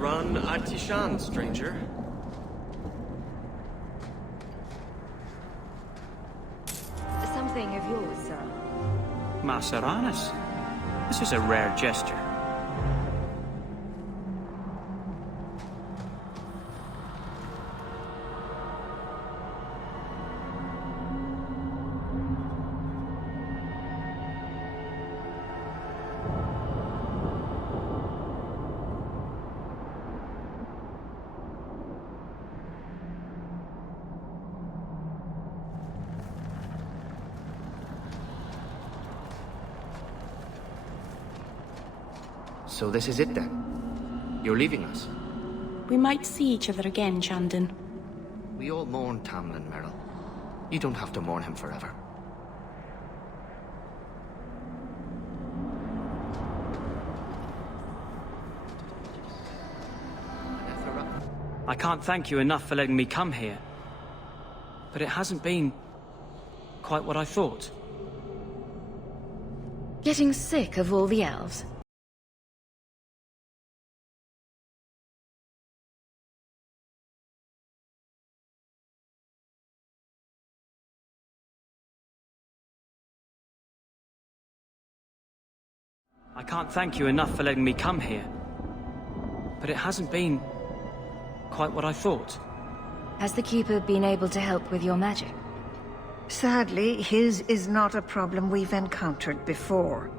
run Atishan, stranger. Something of yours, sir. Maceranas. This is a rare gesture. So this is it then? You're leaving us? We might see each other again, Chandon. We all mourn Tamlin, Merrill. You don't have to mourn him forever. I can't thank you enough for letting me come here. But it hasn't been quite what I thought. Getting sick of all the elves? I can't thank you enough for letting me come here. But it hasn't been quite what I thought. Has the Keeper been able to help with your magic? Sadly, his is not a problem we've encountered before.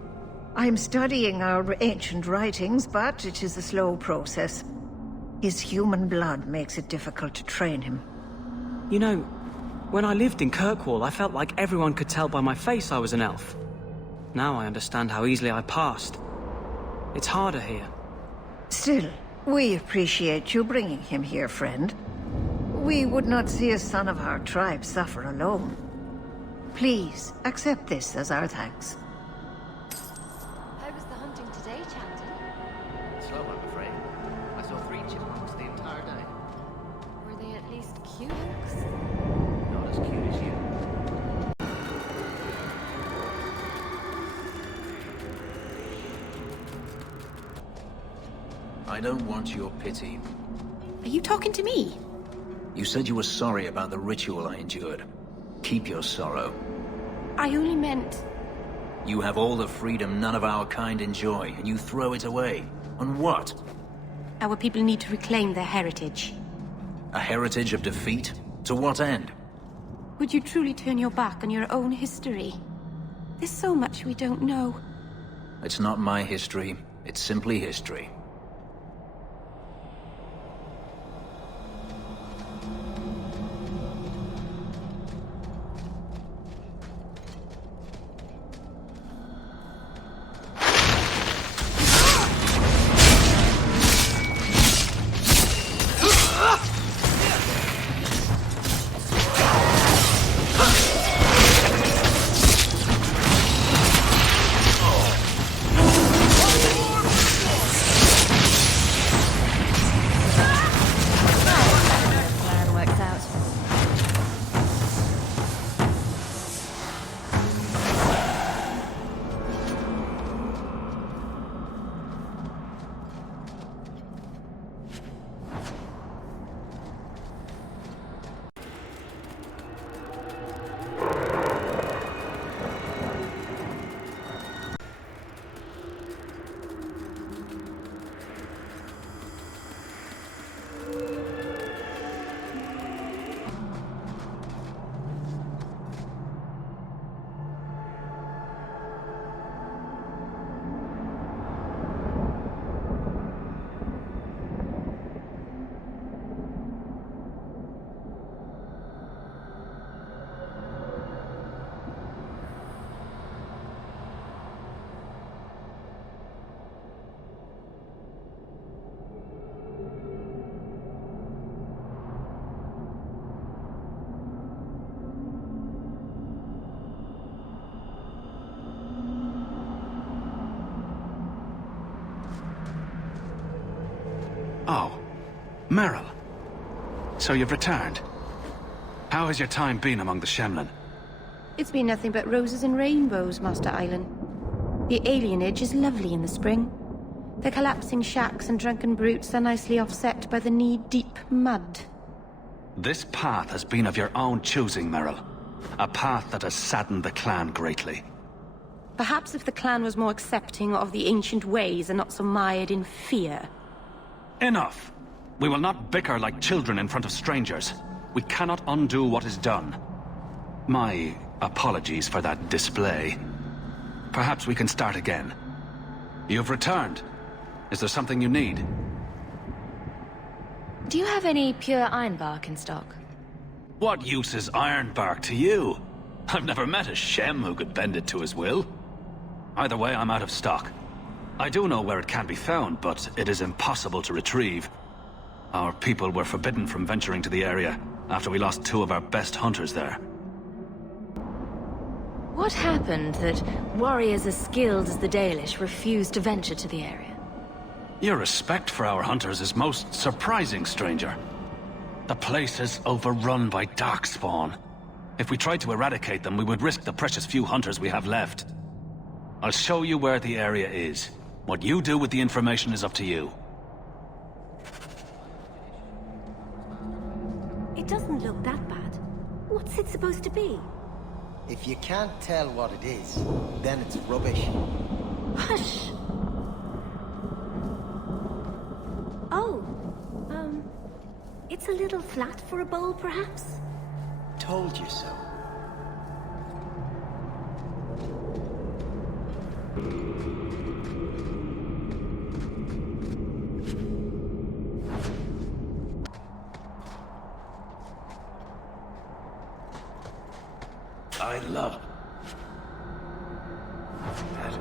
I'm studying our ancient writings, but it is a slow process. His human blood makes it difficult to train him. You know, when I lived in Kirkwall, I felt like everyone could tell by my face I was an elf. Now I understand how easily I passed. It's harder here. Still, we appreciate you bringing him here, friend. We would not see a son of our tribe suffer alone. Please, accept this as our thanks. How was the hunting today, Chandon? Slow, I'm afraid. I saw 3 chipmunks the entire day. Were they at least cute? Not as cute as you. I don't want your pity. Are you talking to me? You said you were sorry about the ritual I endured. Keep your sorrow. I only meant... You have all the freedom none of our kind enjoy, and you throw it away. On what? Our people need to reclaim their heritage. A heritage of defeat? To what end? Would you truly turn your back on your own history? There's so much we don't know. It's not my history. It's simply history. Oh, Merrill. So you've returned. How has your time been among the Shemlin? It's been nothing but roses and rainbows, Master Island. The alienage is lovely in the spring. The collapsing shacks and drunken brutes are nicely offset by the knee-deep mud. This path has been of your own choosing, Merrill. A path that has saddened the clan greatly. Perhaps if the clan was more accepting of the ancient ways and not so mired in fear. Enough! We will not bicker like children in front of strangers. We cannot undo what is done. My apologies for that display. Perhaps we can start again. You've returned. Is there something you need? Do you have any pure ironbark in stock? What use is ironbark to you? I've never met a Shem who could bend it to his will. Either way, I'm out of stock. I do know where it can be found, but it is impossible to retrieve. Our people were forbidden from venturing to the area after we lost 2 of our best hunters there. What happened that warriors as skilled as the Dalish refused to venture to the area? Your respect for our hunters is most surprising, stranger. The place is overrun by darkspawn. If we tried to eradicate them, we would risk the precious few hunters we have left. I'll show you where the area is. What you do with the information is up to you. It doesn't look that bad. What's it supposed to be? If you can't tell what it is, then it's rubbish. Hush! Oh, it's a little flat for a bowl, perhaps? Told you so. I love that.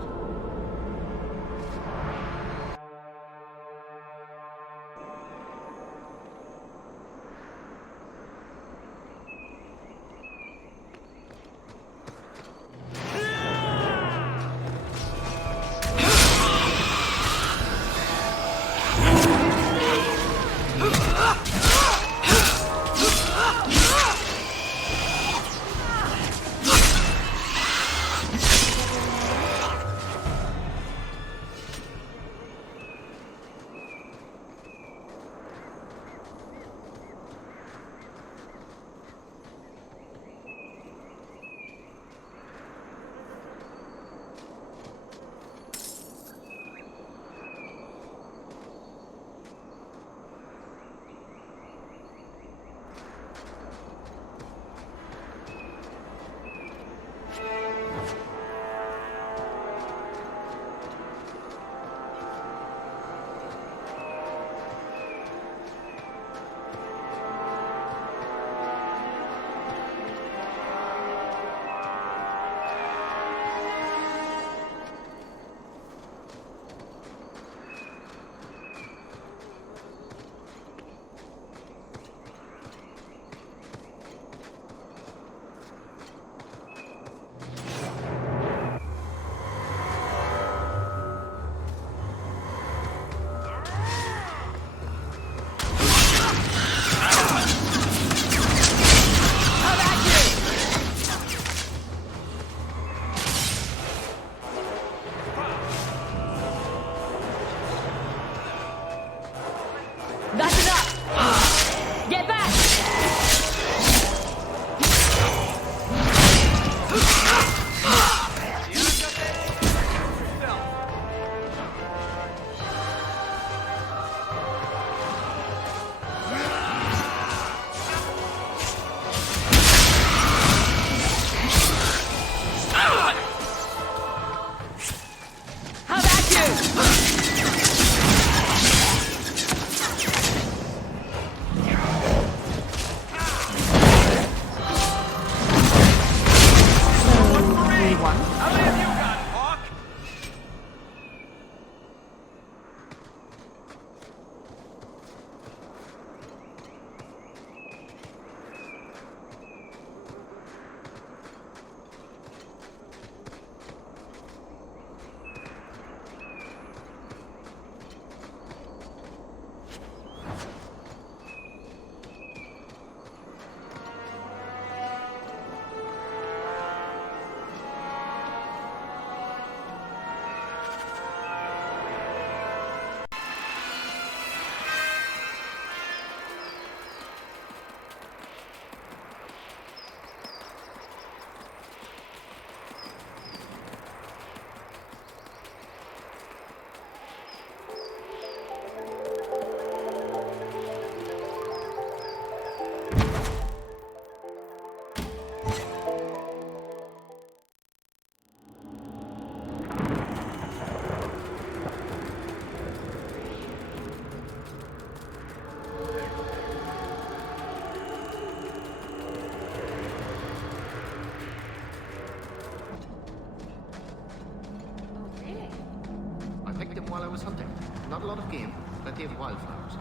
Not a lot of game, plenty of wildflowers.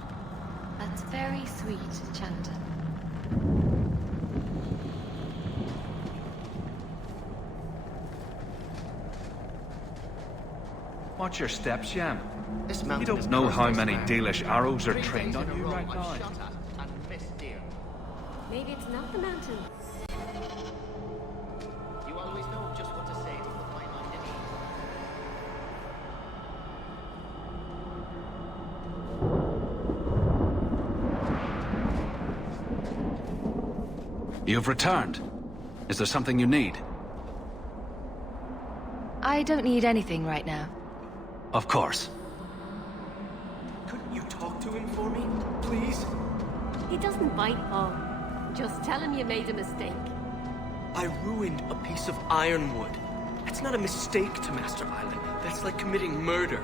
That's very sweet, Chanton. Watch your steps, Shem. This You mountain don't is know cursed, how I many swear. Dalish arrows are 3 trained days on in a you row right I've now. shot at and missed deer. Maybe it's not the mountain. You always know just what to say to put my mind at ease. You've returned. Is there something you need? I don't need anything right now. Of course. Couldn't you talk to him for me, please? He doesn't bite, Paul. Just tell him you made a mistake. I ruined a piece of Ironwood. That's not a mistake to Master Island. That's like committing murder.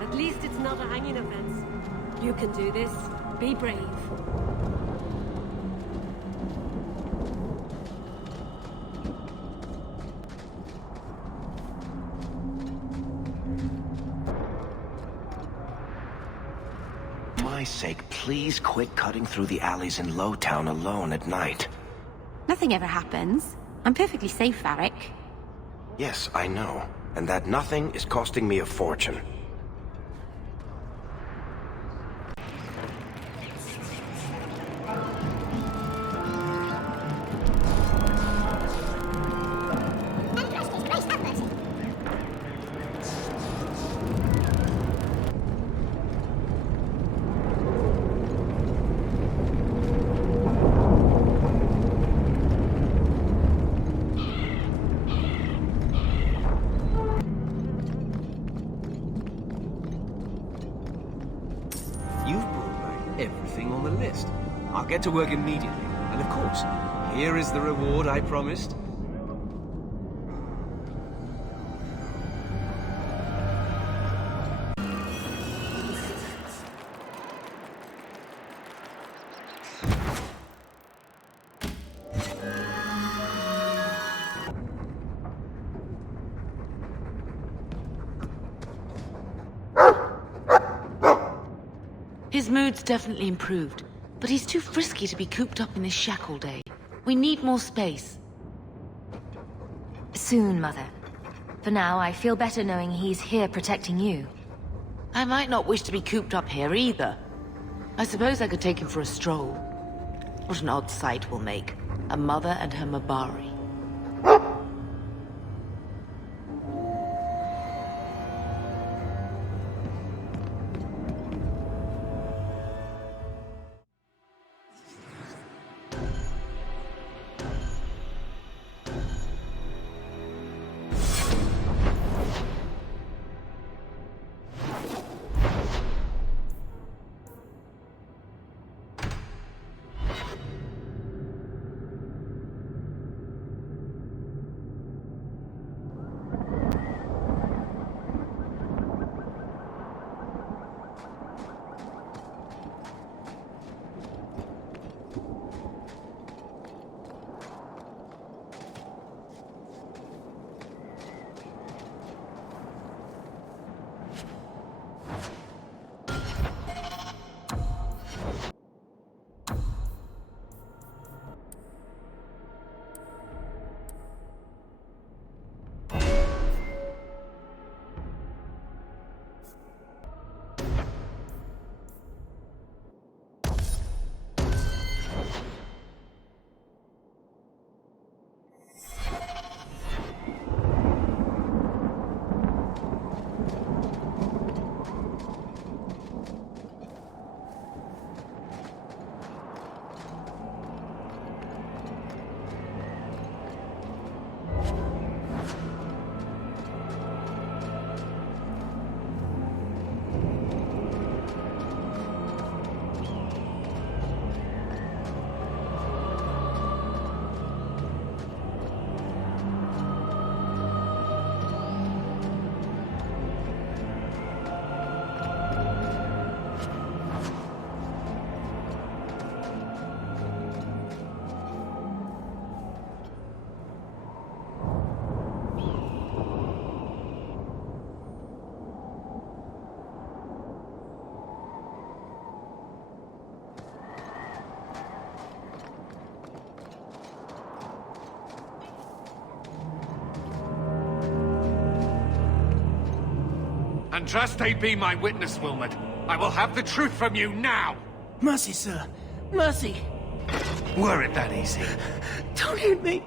At least it's not a hanging offense. You can do this. Be brave. For my sake, please quit cutting through the alleys in Lowtown alone at night. Nothing ever happens. I'm perfectly safe, Varric. Yes, I know. And that nothing is costing me a fortune. Everything on the list. I'll get to work immediately. And of course, here is the reward I promised. His mood's definitely improved, but he's too frisky to be cooped up in this shack all day. We need more space. Soon, Mother. For now, I feel better knowing he's here protecting you. I might not wish to be cooped up here either. I suppose I could take him for a stroll. What an odd sight we'll make. A mother and her Mabari. Andraste be my witness, Wilmot. I will have the truth from you now! Mercy, sir. Mercy. Were it that easy? Don't hit me.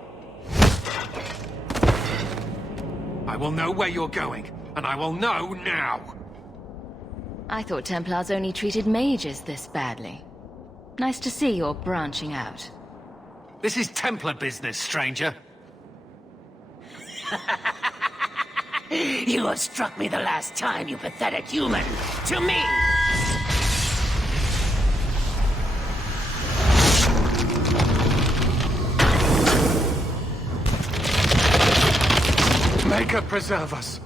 I will know where you're going, and I will know now! I thought Templars only treated mages this badly. Nice to see you're branching out. This is Templar business, stranger. You have struck me the last time, you pathetic human! To me! Maker preserve us!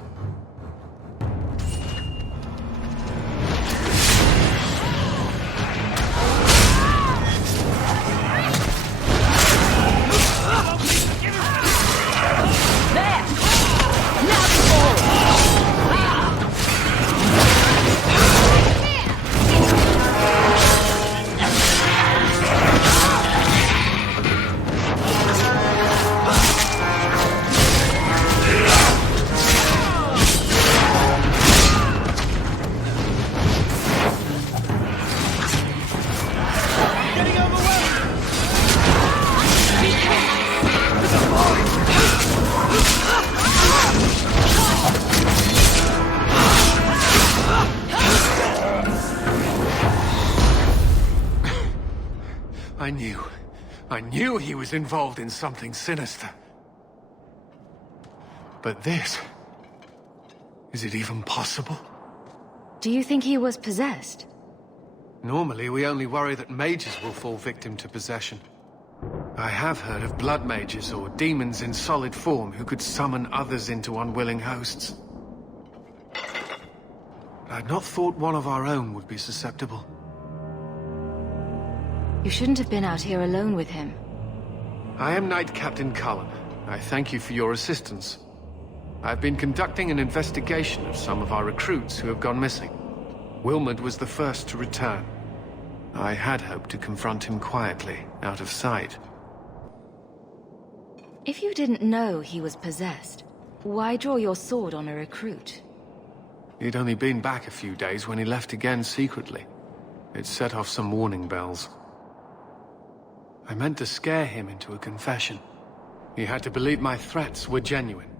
I knew he was involved in something sinister. But this... is it even possible? Do you think he was possessed? Normally, we only worry that mages will fall victim to possession. I have heard of blood mages or demons in solid form who could summon others into unwilling hosts. But I'd not thought one of our own would be susceptible. You shouldn't have been out here alone with him. I am Knight Captain Cullen. I thank you for your assistance. I've been conducting an investigation of some of our recruits who have gone missing. Wilmot was the first to return. I had hoped to confront him quietly, out of sight. If you didn't know he was possessed, why draw your sword on a recruit? He'd only been back a few days when he left again secretly. It set off some warning bells. I meant to scare him into a confession. He had to believe my threats were genuine.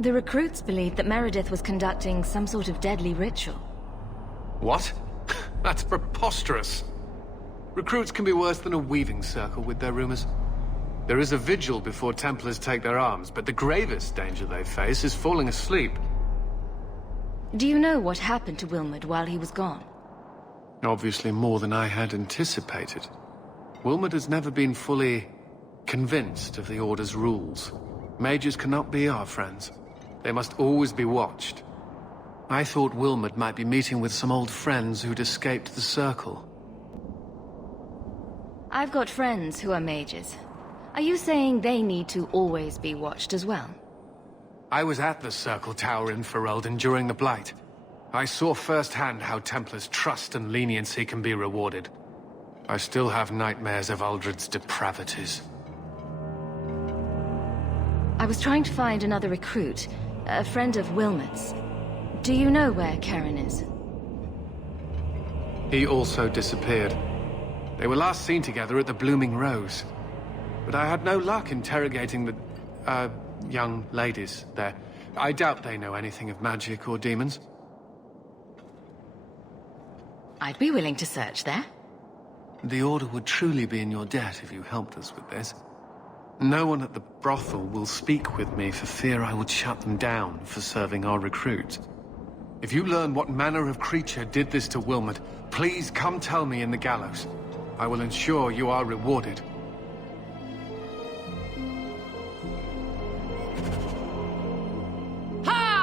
The recruits believed that Meredith was conducting some sort of deadly ritual. What? That's preposterous. Recruits can be worse than a weaving circle with their rumors. There is a vigil before Templars take their arms, but the gravest danger they face is falling asleep. Do you know what happened to Wilmot while he was gone? Obviously more than I had anticipated. Wilmot has never been fully convinced of the Order's rules. Mages cannot be our friends. They must always be watched. I thought Wilmot might be meeting with some old friends who'd escaped the Circle. I've got friends who are mages. Are you saying they need to always be watched as well? I was at the Circle Tower in Ferelden during the Blight. I saw firsthand how Templars' trust and leniency can be rewarded. I still have nightmares of Uldred's depravities. I was trying to find another recruit, a friend of Wilmot's. Do you know where Karen is? He also disappeared. They were last seen together at the Blooming Rose. But I had no luck interrogating the, young ladies there. I doubt they know anything of magic or demons. I'd be willing to search there. The Order would truly be in your debt if you helped us with this. No one at the brothel will speak with me for fear I would shut them down for serving our recruits. If you learn what manner of creature did this to Wilmot, please come tell me in the gallows. I will ensure you are rewarded. Ha!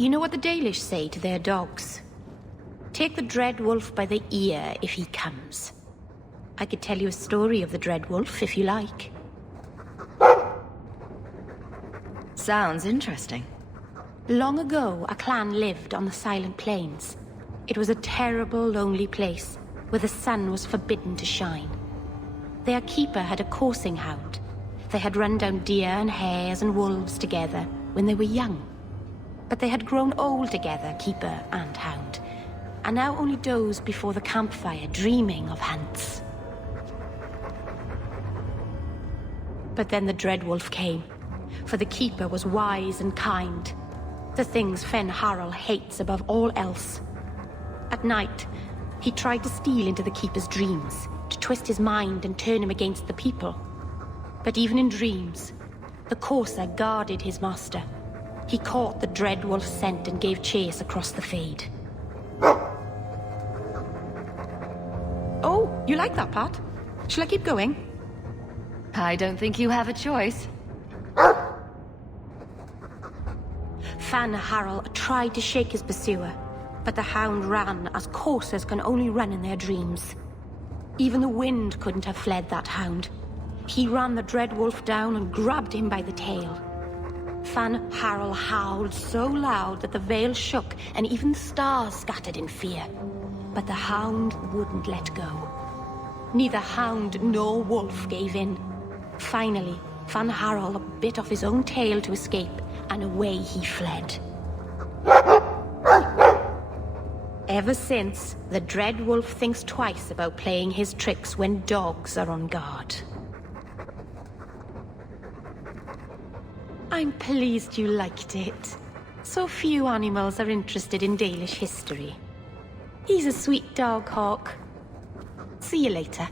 You know what the Dalish say to their dogs? Take the Dread Wolf by the ear if he comes. I could tell you a story of the Dread Wolf if you like. Sounds interesting. Long ago, a clan lived on the Silent Plains. It was a terrible, lonely place, where the sun was forbidden to shine. Their keeper had a coursing hound. They had run down deer and hares and wolves together when they were young. But they had grown old together, keeper and hound, and now only dozed before the campfire, dreaming of hunts. But then the Dread Wolf came, for the keeper was wise and kind. The things Fen Harrell hates above all else. At night, he tried to steal into the keeper's dreams, to twist his mind and turn him against the people. But even in dreams, the courser guarded his master. He caught the Dread Wolf's scent and gave chase across the Fade. Oh, you like that part? Shall I keep going? I don't think you have a choice. Fan Harrell tried to shake his pursuer, but the hound ran as coursers can only run in their dreams. Even the wind couldn't have fled that hound. He ran the Dread Wolf down and grabbed him by the tail. Fan Harrell howled so loud that the veil shook and even the stars scattered in fear. But the hound wouldn't let go. Neither hound nor wolf gave in. Finally, Fan Harrell bit off his own tail to escape, and away he fled. Ever since, the Dread Wolf thinks twice about playing his tricks when dogs are on guard. I'm pleased you liked it. So few animals are interested in Dalish history. He's a sweet dog, Hawke. See you later.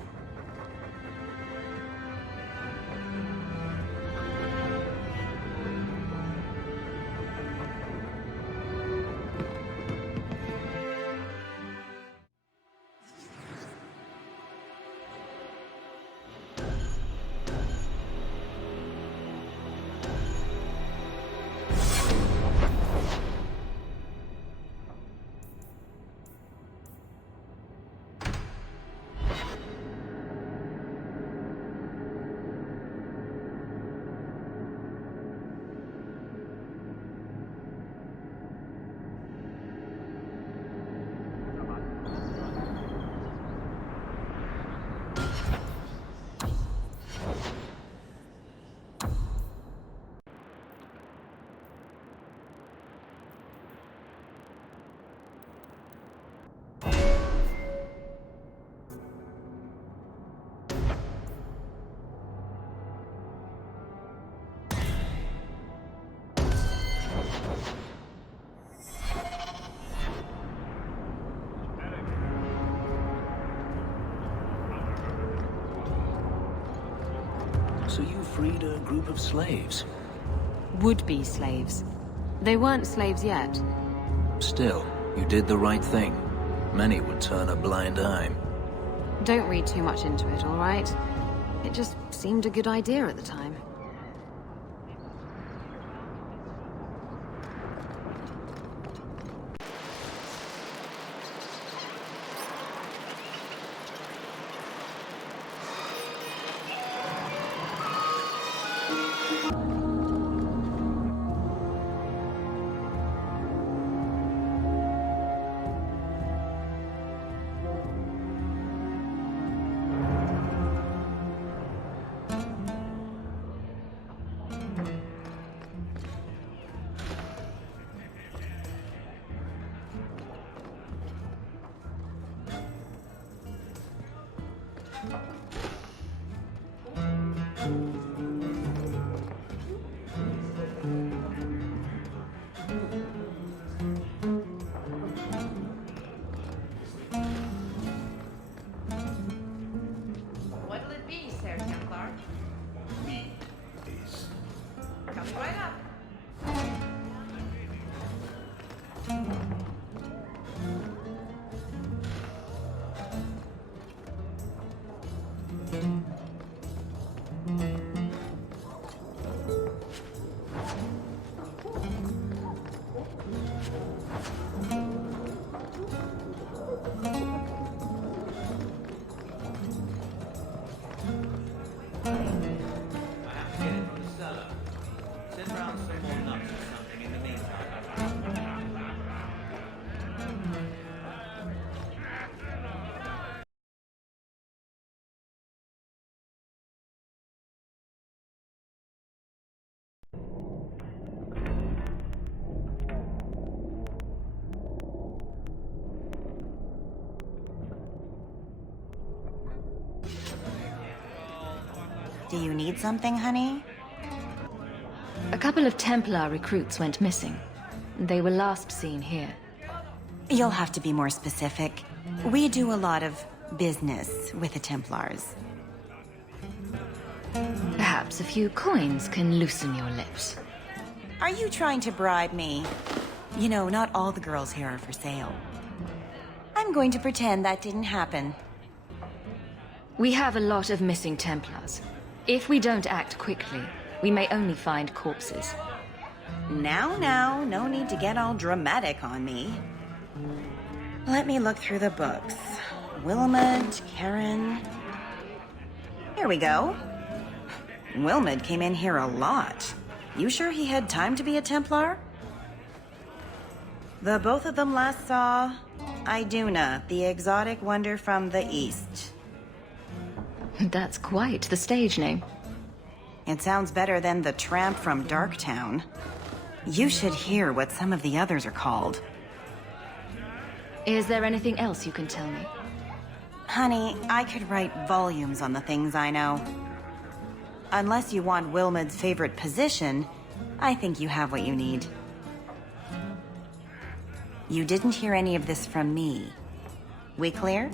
So you freed a group of slaves? Would-be slaves. They weren't slaves yet. Still, you did the right thing. Many would turn a blind eye. Don't read too much into it, all right? It just seemed a good idea at the time. Do you need something, honey? A couple of Templar recruits went missing. They were last seen here. You'll have to be more specific. We do a lot of business with the Templars. Perhaps a few coins can loosen your lips. Are you trying to bribe me? You know, not all the girls here are for sale. I'm going to pretend that didn't happen. We have a lot of missing Templars. If we don't act quickly, we may only find corpses. Now, no need to get all dramatic on me. Let me look through the books. Wilmot, Karen... Here we go. Wilmot came in here a lot. You sure he had time to be a Templar? The both of them last saw Iduna, the exotic wonder from the east. That's quite the stage name. It sounds better than the tramp from Darktown. You should hear what some of the others are called. Is there anything else you can tell me? Honey, I could write volumes on the things I know. Unless you want Wilmot's favorite position, I think you have what you need. You didn't hear any of this from me. We clear?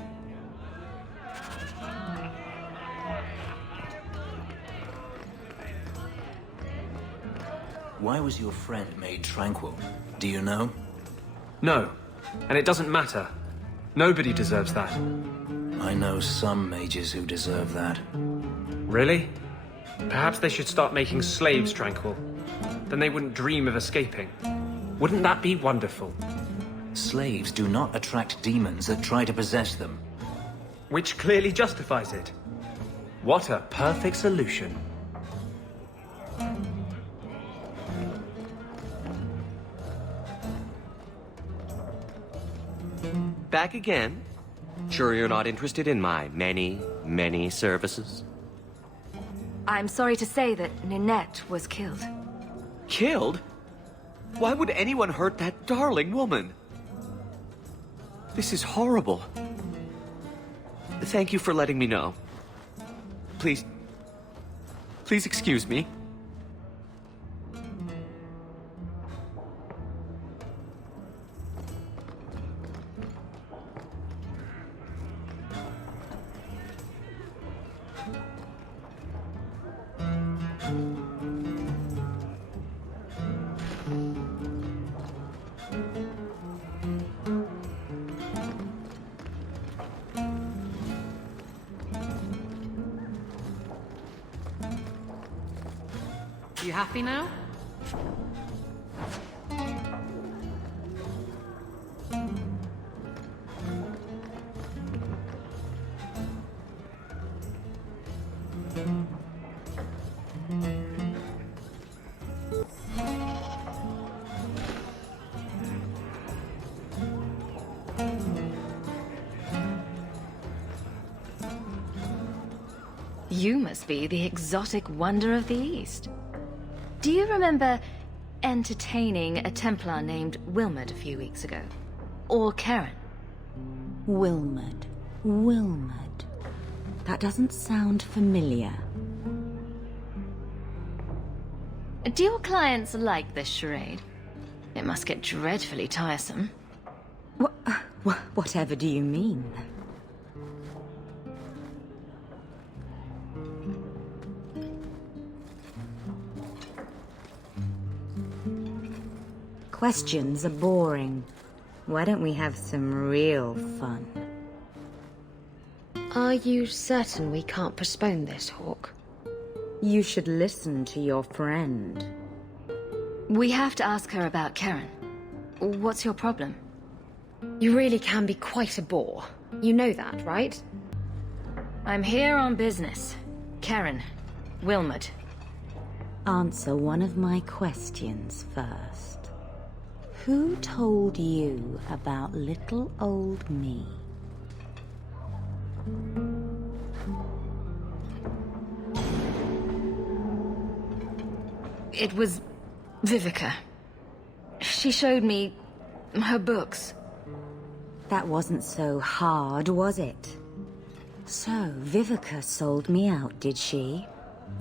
Why was your friend made tranquil? Do you know? No, and it doesn't matter. Nobody deserves that. I know some mages who deserve that. Really? Perhaps they should start making slaves tranquil. Then they wouldn't dream of escaping. Wouldn't that be wonderful? Slaves do not attract demons that try to possess them. Which clearly justifies it. What a perfect solution. Back again? Sure you're not interested in my many, many services? I'm sorry to say that Ninette was killed. Killed? Why would anyone hurt that darling woman? This is horrible. Thank you for letting me know. Please excuse me. You happy now? You must be the exotic wonder of the East. Do you remember entertaining a Templar named Wilmot a few weeks ago? Or Karen? Wilmot. That doesn't sound familiar. Do your clients like this charade? It must get dreadfully tiresome. Whatever do you mean? Questions are boring. Why don't we have some real fun? Are you certain we can't postpone this, Hawke? You should listen to your friend. We have to ask her about Karen. What's your problem? You really can be quite a bore. You know that, right? I'm here on business. Karen. Wilmot. Answer one of my questions first. Who told you about little old me? It was Vivica. She showed me her books. That wasn't so hard, was it? So, Vivica sold me out, did she?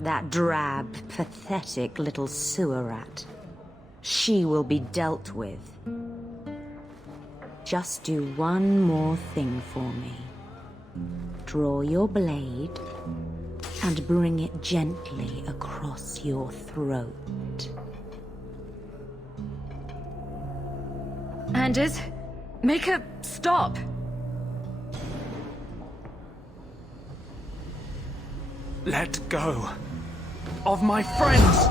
That drab, pathetic little sewer rat. She will be dealt with. Just do one more thing for me. Draw your blade and bring it gently across your throat. Anders, make her stop. Let go of my friends!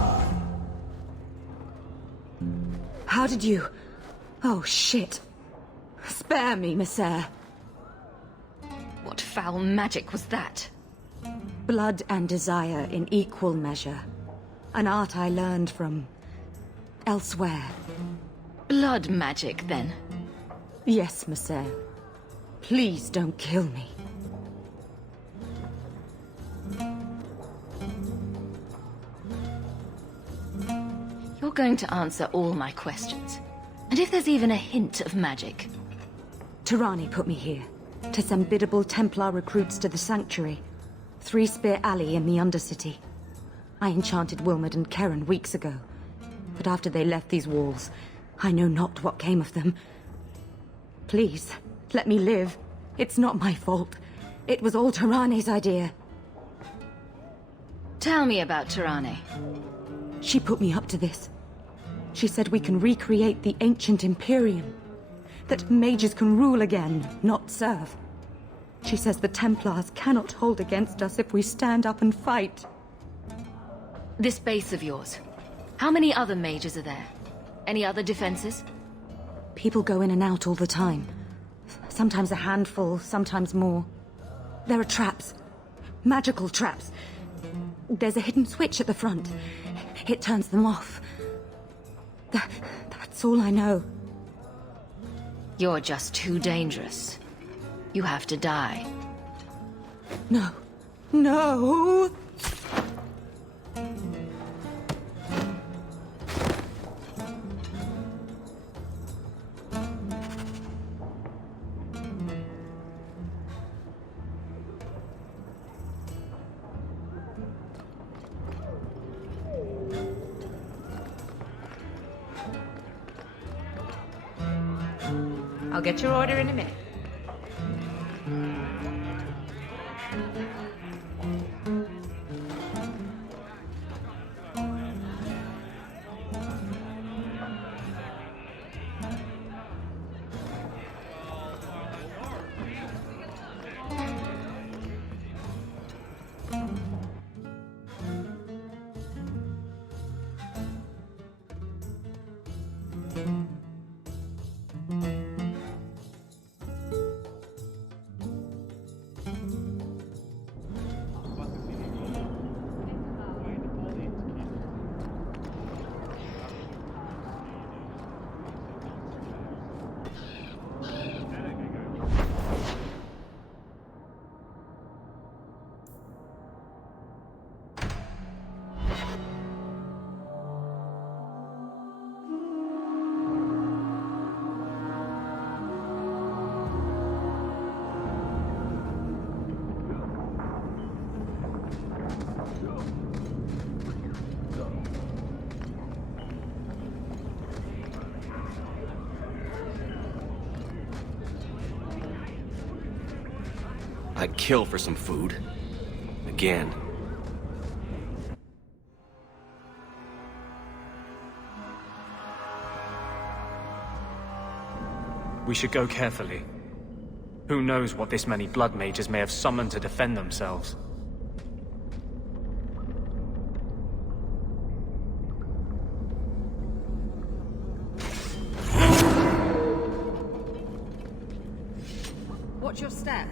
How did you... Oh, shit. Spare me, Messere. What foul magic was that? Blood and desire in equal measure. An art I learned from... elsewhere. Blood magic, then? Yes, Messere. Please don't kill me. You're going to answer all my questions. And if there's even a hint of magic... Tirani put me here, to send biddable Templar recruits to the Sanctuary. 3 Spear Alley in the Undercity. I enchanted Wilmot and Keren weeks ago. But after they left these walls, I know not what came of them. Please, let me live. It's not my fault. It was all Tirani's idea. Tell me about Tirani. She put me up to this. She said we can recreate the ancient Imperium. That mages can rule again, not serve. She says the Templars cannot hold against us if we stand up and fight. This base of yours, how many other mages are there? Any other defenses? People go in and out all the time. Sometimes a handful, sometimes more. There are traps. Magical traps. There's a hidden switch at the front. It turns them off. That's all I know. You're just too dangerous. You have to die. No. No! I'll get your order in a minute. I'd kill for some food. Again. We should go carefully. Who knows what this many blood mages may have summoned to defend themselves. Watch your step.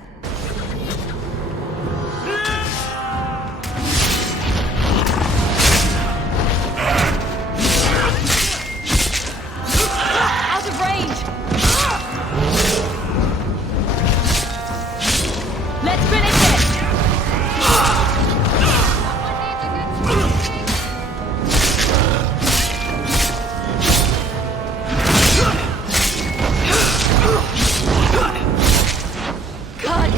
Out of range! Let's finish it! God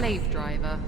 slave driver.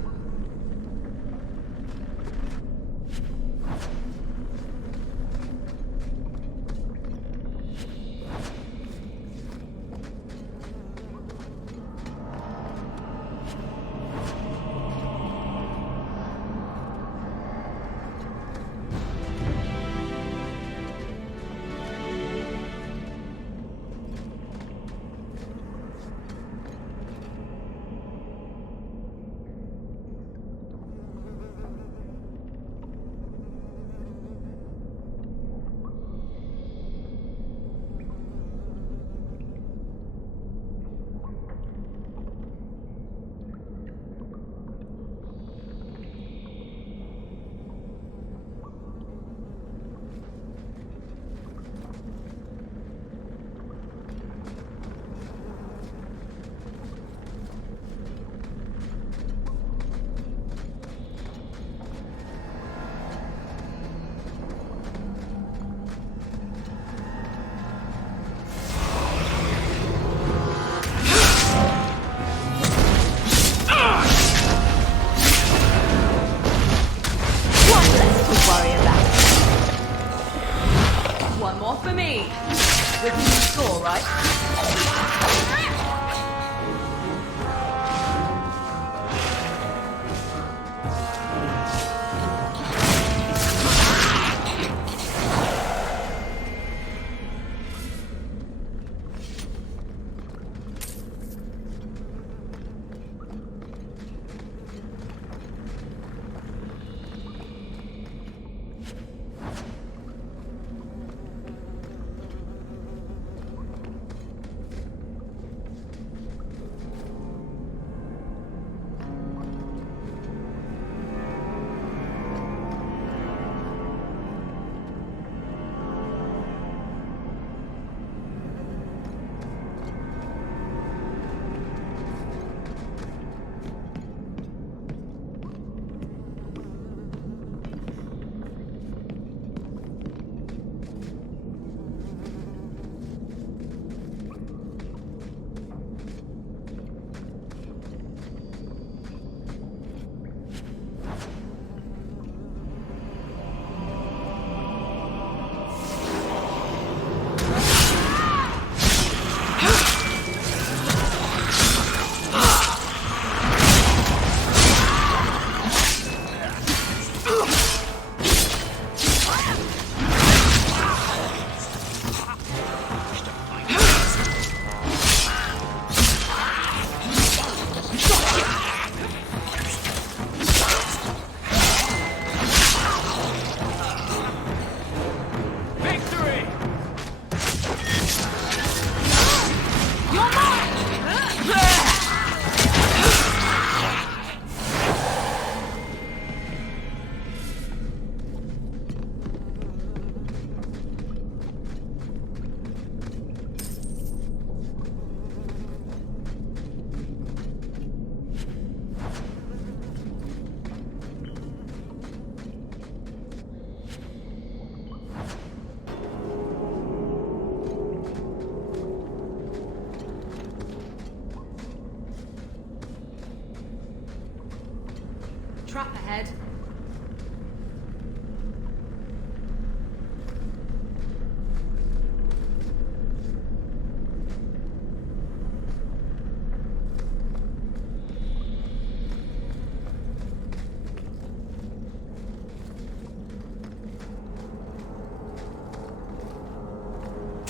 Trap ahead.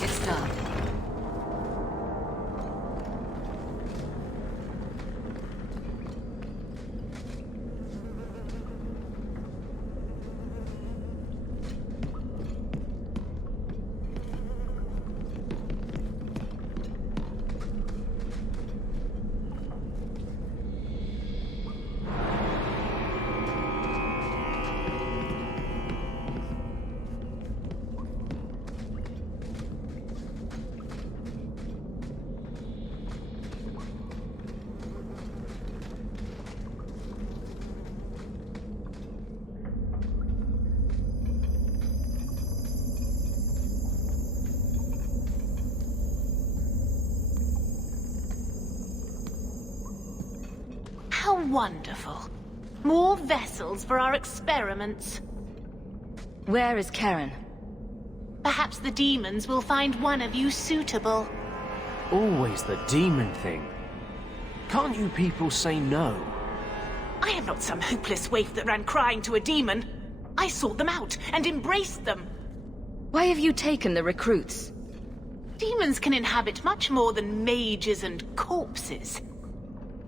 It's done. wonderful. More vessels for our experiments. Where is Karen? Perhaps the demons will find one of you suitable. Always the demon thing. Can't you people say no? I am not some hopeless waif that ran crying to a demon. I sought them out and embraced them. Why have you taken the recruits? Demons can inhabit much more than mages and corpses.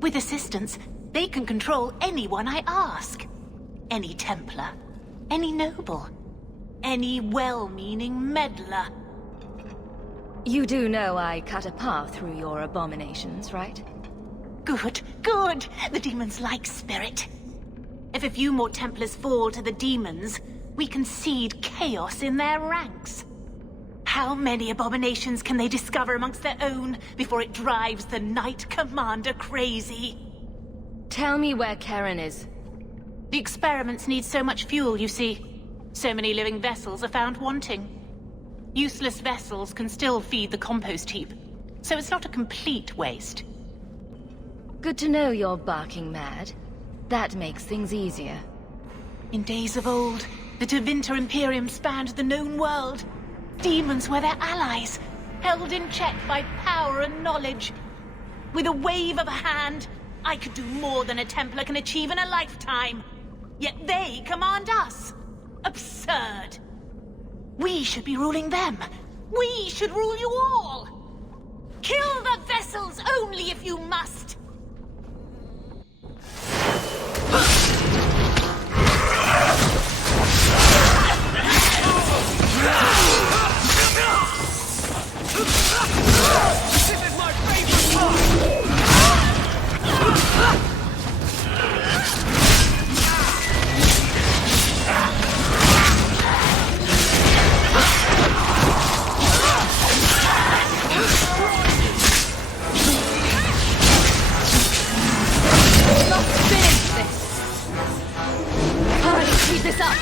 With assistance, they can control anyone I ask. Any Templar, any noble, any well-meaning meddler. You do know I cut a path through your abominations, right? Good, good! The demons like spirit. If a few more Templars fall to the demons, we can seed chaos in their ranks. How many abominations can they discover amongst their own before it drives the Knight Commander crazy? Tell me where Karen is. The experiments need so much fuel, you see. So many living vessels are found wanting. Useless vessels can still feed the compost heap, so it's not a complete waste. Good to know you're barking mad. That makes things easier. In days of old, the Tevinter Imperium spanned the known world. Demons were their allies, held in check by power and knowledge. With a wave of a hand, I could do more than a Templar can achieve in a lifetime. Yet they command us. Absurd. We should be ruling them. We should rule you all. Kill the vessels only if you must. This is my favorite part! Let's finish this! Hurry, speed this up!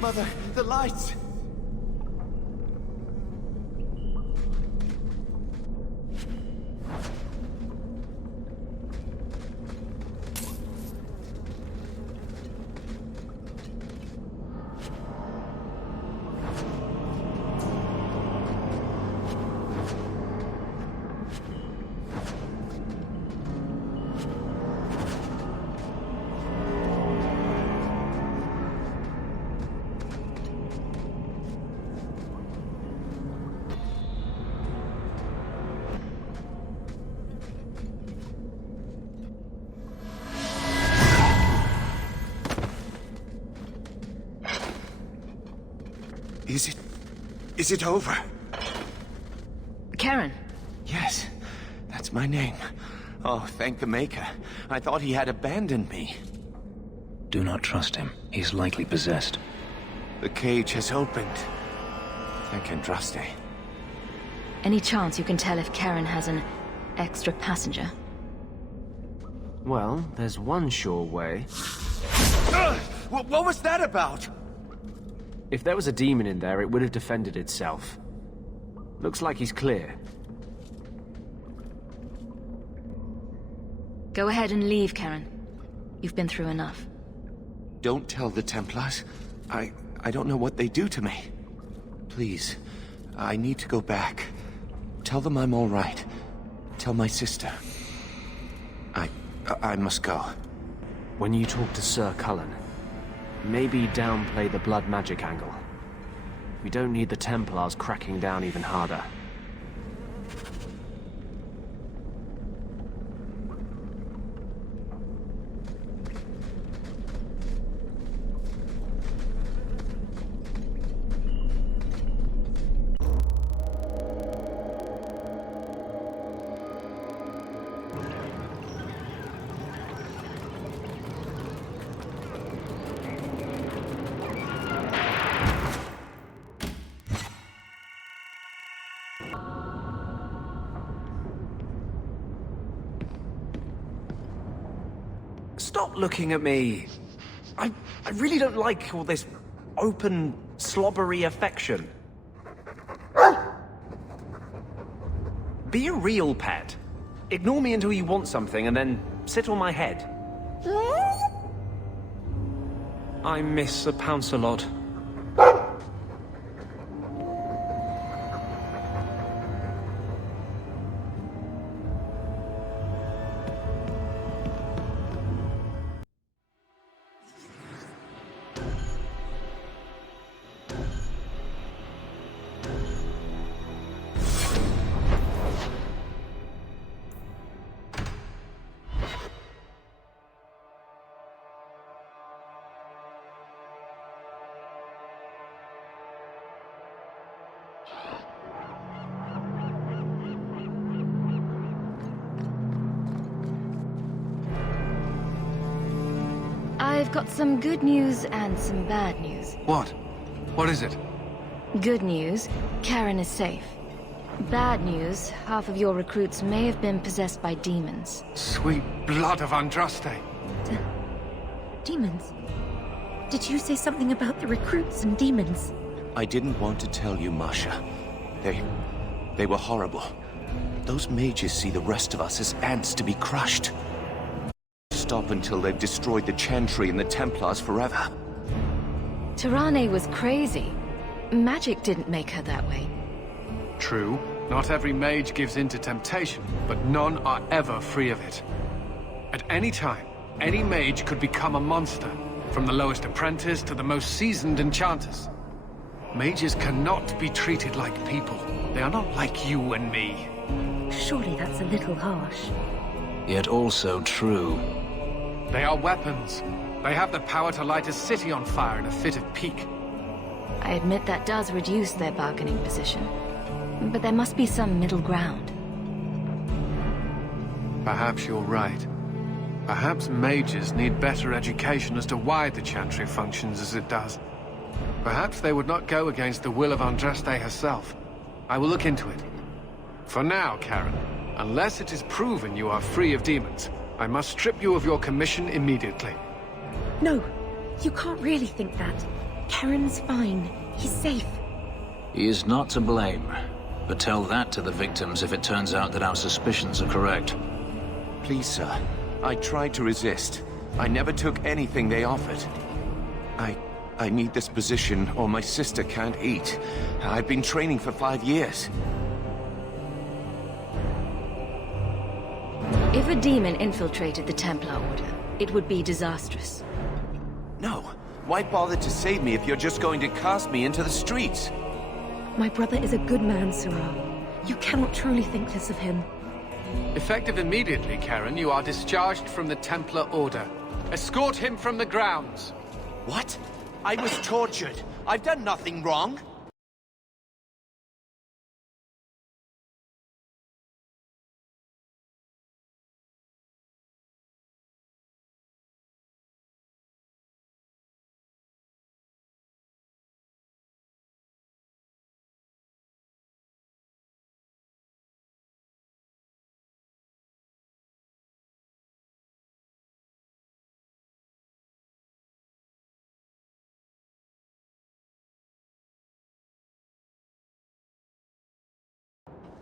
Mother, the lights! Is it over? Karen. Yes, that's my name. Oh, thank the Maker. I thought he had abandoned me. Do not trust him. He's likely possessed. The cage has opened. Thank Andraste. Any chance you can tell if Karen has an extra passenger? Well, there's one sure way. What was that about? If there was a demon in there, it would have defended itself. Looks like he's clear. Go ahead and leave, Karen. You've been through enough. Don't tell the Templars. I don't know what they do to me. Please, I need to go back. Tell them I'm all right. Tell my sister. I must go. When you talk to Sir Cullen, maybe downplay the blood magic angle. We don't need the Templars cracking down even harder. Stop looking at me. I really don't like all this open, slobbery affection. Be a real pet. Ignore me until you want something and then sit on my head. I miss a pounce a lot. I've got some good news and some bad news. What? What is it? Good news, Karen is safe. Bad news, half of your recruits may have been possessed by demons. Sweet blood of Andraste. Demons? Did you say something about the recruits and demons? I didn't want to tell you, Masha. They were horrible. Those mages see the rest of us as ants to be crushed. Stop until they've destroyed the Chantry and the Templars forever. Tirane was crazy. Magic didn't make her that way. True. Not every mage gives in to temptation, but none are ever free of it. At any time, any mage could become a monster, from the lowest apprentice to the most seasoned enchanters. Mages cannot be treated like people. They are not like you and me. Surely that's a little harsh. Yet also true. They are weapons. They have the power to light a city on fire in a fit of pique. I admit that does reduce their bargaining position. But there must be some middle ground. Perhaps you're right. Perhaps mages need better education as to why the Chantry functions as it does. Perhaps they would not go against the will of Andraste herself. I will look into it. For now, Karen, unless it is proven you are free of demons, I must strip you of your commission immediately. No, you can't really think that. Karen's fine. He's safe. He is not to blame. But tell that to the victims if it turns out that our suspicions are correct. Please, sir. I tried to resist. I never took anything they offered. I need this position or my sister can't eat. I've been training for 5 years. If a demon infiltrated the Templar Order, it would be disastrous. No. Why bother to save me if you're just going to cast me into the streets? My brother is a good man, Sarah. You cannot truly think this of him. Effective immediately, Karen, you are discharged from the Templar Order. Escort him from the grounds. What? I was tortured. I've done nothing wrong.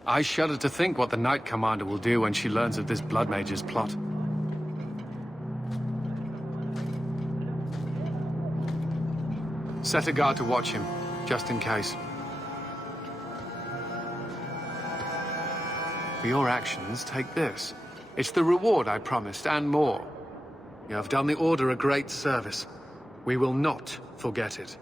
I shudder to think what the Knight Commander will do when she learns of this Blood Mage's plot. Set a guard to watch him, just in case. For your actions, take this. It's the reward I promised, and more. You have done the Order a great service. We will not forget it.